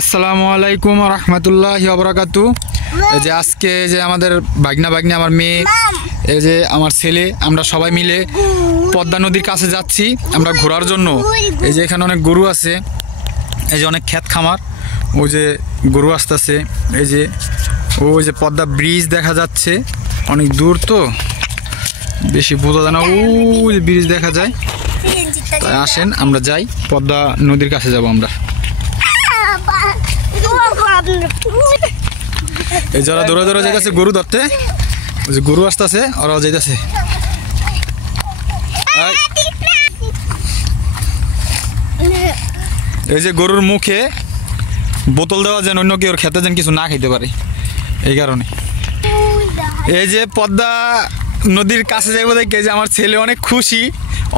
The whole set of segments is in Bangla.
আসসালামু আলাইকুম ওয়া রাহমাতুল্লাহি ওয়া বারাকাতুহু। এই যে আজকে যে আমাদের ভাগনা আমার মেয়ে, এই যে আমার ছেলে, আমরা সবাই মিলে পদ্মা নদীর কাছে যাচ্ছি আমরা ঘোরার জন্য। এই যে এখানে অনেক গরু আছে, এই যে অনেক ক্ষেত খামার, ওই যে গরু আসতেছে। এই যে ওই যে পদ্মা ব্রিজ দেখা যাচ্ছে, অনেক দূর তো বেশি বোঝা যায় না, ওই যে ব্রিজ দেখা যায়। তাই আসেন আমরা যাই, পদ্মা নদীর কাছে যাব আমরা। এই যারা দৌড়ে দৌড়ে যাইতেছে গরু ধরতে, ওই যে গরু আসতেছে, ওরাও যাইতেছে। এই যে গরুর মুখে বোতল দেওয়া যেন অন্য কেউ খেতে যেন কিছু না খাইতে পারে, এই কারণে। এই যে পদ্মা নদীর কাছে যাইব দেখে যে আমার ছেলে অনেক খুশি,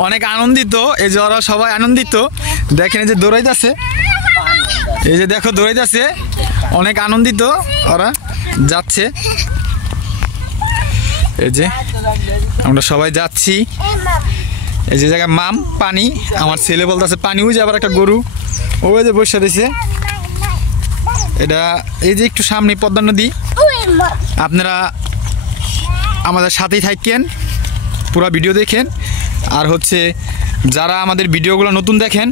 অনেক আনন্দিত। এই যে ওরা সবাই আনন্দিত, দেখেন এই যে দৌড়াইতেছে, এই যে দেখো দৌড়াইতেছে, অনেক আনন্দিত, ওরা যাচ্ছে। এই যে আমরা সবাই যাচ্ছি, এই যে জায়গায় মাম পানি, আমার ছেলে বলতেছে পানি। ওই যে আবার একটা গরু ওই যে বসে রয়েছে, এটা এই যে একটু সামনে পদ্মা নদী। আপনারা আমাদের সাথেই থাকেন, পুরো ভিডিও দেখেন। আর হচ্ছে যারা আমাদের ভিডিওগুলো নতুন দেখেন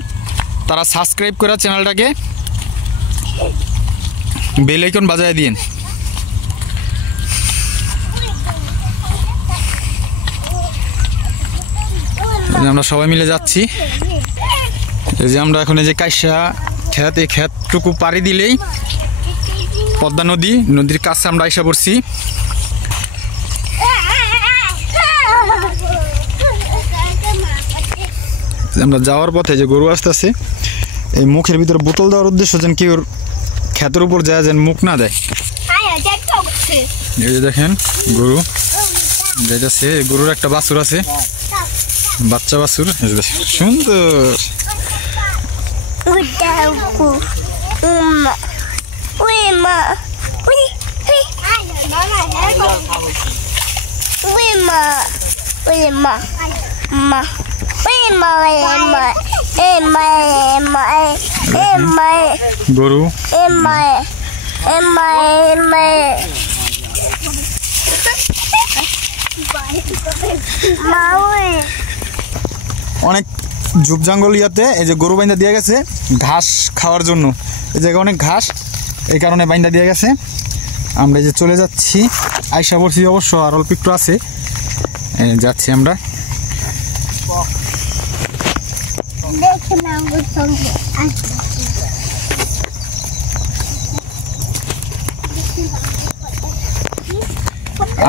তারা সাবস্ক্রাইব করে চ্যানেলটাকে বেল আইকন বাজায় দিন। আমরা সবাই মিলে যাচ্ছি। এই যে আমরা এখন এই যে কাইসা ক্ষেত, এই ক্ষেতটুকু পাড়ি দিলেই পদ্মা নদীর কাছে আমরা আইসা পড়ছি। আমরা যাওয়ার পথে যে গরু আসতেছে, এই মুখের ভিতরে বোতল দেওয়ার উদ্দেশ্য যেন কেউ ক্ষেতের উপর যায় যেন মুখ না দেয়। এই যে দেখেন গরু যাইতেছে, গরুর একটা বাছুর আছে, বাচ্চা বাছুর, সুন্দর। গরু অনেক ঝুপ জঙ্গল ইয়াতে এই যে গরু বাইন্দা দিয়ে গেছে ঘাস খাওয়ার জন্য। এই জায়গায় অনেক ঘাস, এই কারণে বাইন্দা দিয়ে গেছে। আমরা এই যে চলে যাচ্ছি, আইসা পড়ছি অবশ্য, আর অল্প একটু আছে, যাচ্ছি আমরা।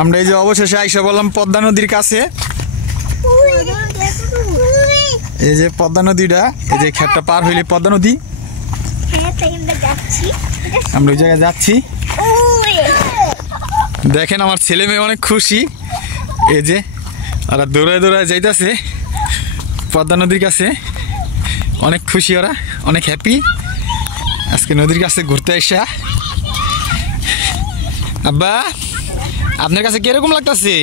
আমরা এই যে অবশেষে আইসা বললাম পদ্মা নদীর কাছে। এই যে পদ্মা নদীটা, এই যে ক্ষেতটা পার হইলে পদ্মা নদী, আমরা ওই জায়গায় যাচ্ছি। দেখেন আমার ছেলে মেয়ে অনেক খুশি, এই যে ওরা দৌড়ায় দৌড়ায় যাইতেছে পদ্মা নদীর কাছে, অনেক খুশি, ওরা অনেক হ্যাপি আজকে নদীর কাছে ঘুরতে আসা। আব্বা আপনার কাছে কিরকম লাগতেছে?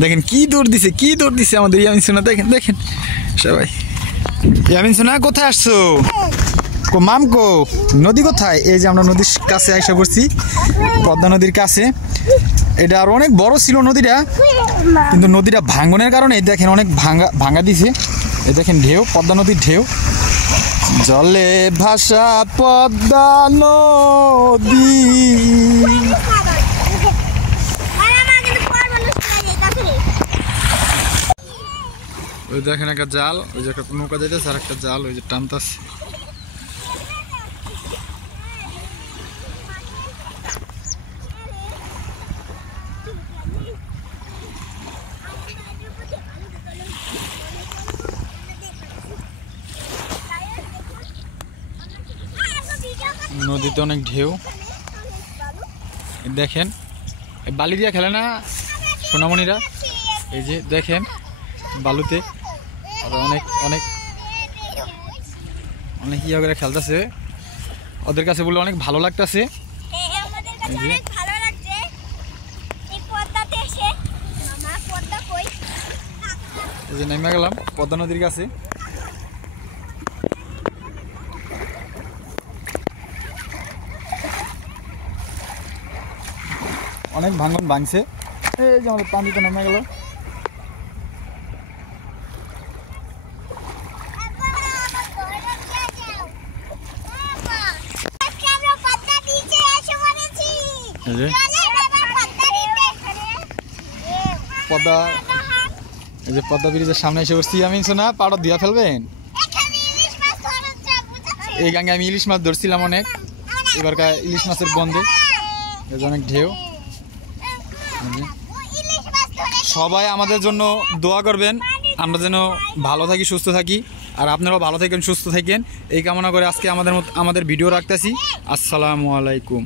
দেখেন কি দৌড় দিছে আমাদের ইয়ামিন সোনা, দেখেন দেখেন সবাই। ইয়ামিন সোনা কোথায় আসছো? মাম কো নদী কোথায়? এই যে আমরা নদীর কাছে আইসা পড়ছি, পদ্মা নদীর কাছে। এটা আর অনেক বড় ছিল নদীটা, কিন্তু নদীটা ভাঙনের কারণে দেখেন অনেক ভাঙা দিছে। এই দেখেন ঢেউ, পদ্মা নদীর ঢেউ, জলে ভাসা পদ্মা নদী। ওই দেখেন একটা জাল, ওই যে একটা নৌকা যাইতেছে, আর একটা জাল ওই যে টানতেছে। নদীতে অনেক ঢেউ, দেখেন বালি দিয়া খেলে না সোনামণিরা, এই যে দেখেন বালুতে আর অনেক অনেক অনেক ইয়া করে খেলতেছে। ওদের কাছে বলে অনেক ভালো লাগতেছে। এই যে নেমে গেলাম পদ্মা নদীর কাছে। অনেক ভাঙন ভাঙছে। এই যে আমাদের পানিতে নেমে গেল। পদ্মা, এই যে পদ্মা ব্রিজের সামনে এসে বসছি আমি। শোনা পাড়ত দিয়া ফেলবেন। এই গাঙ্গে আমি ইলিশ মাছ ধরছিলাম অনেক, এবারকার ইলিশ মাছের বন্ধে অনেক ঢেউ। সবাই আমাদের জন্য দোয়া করবেন, আমরা যেন ভালো থাকি, সুস্থ থাকি, আর আপনারাও ভালো থাকেন, সুস্থ থাকেন, এই কামনা করে আজকে আমাদের ভিডিও রাখতেছি। আসসালামু আলাইকুম।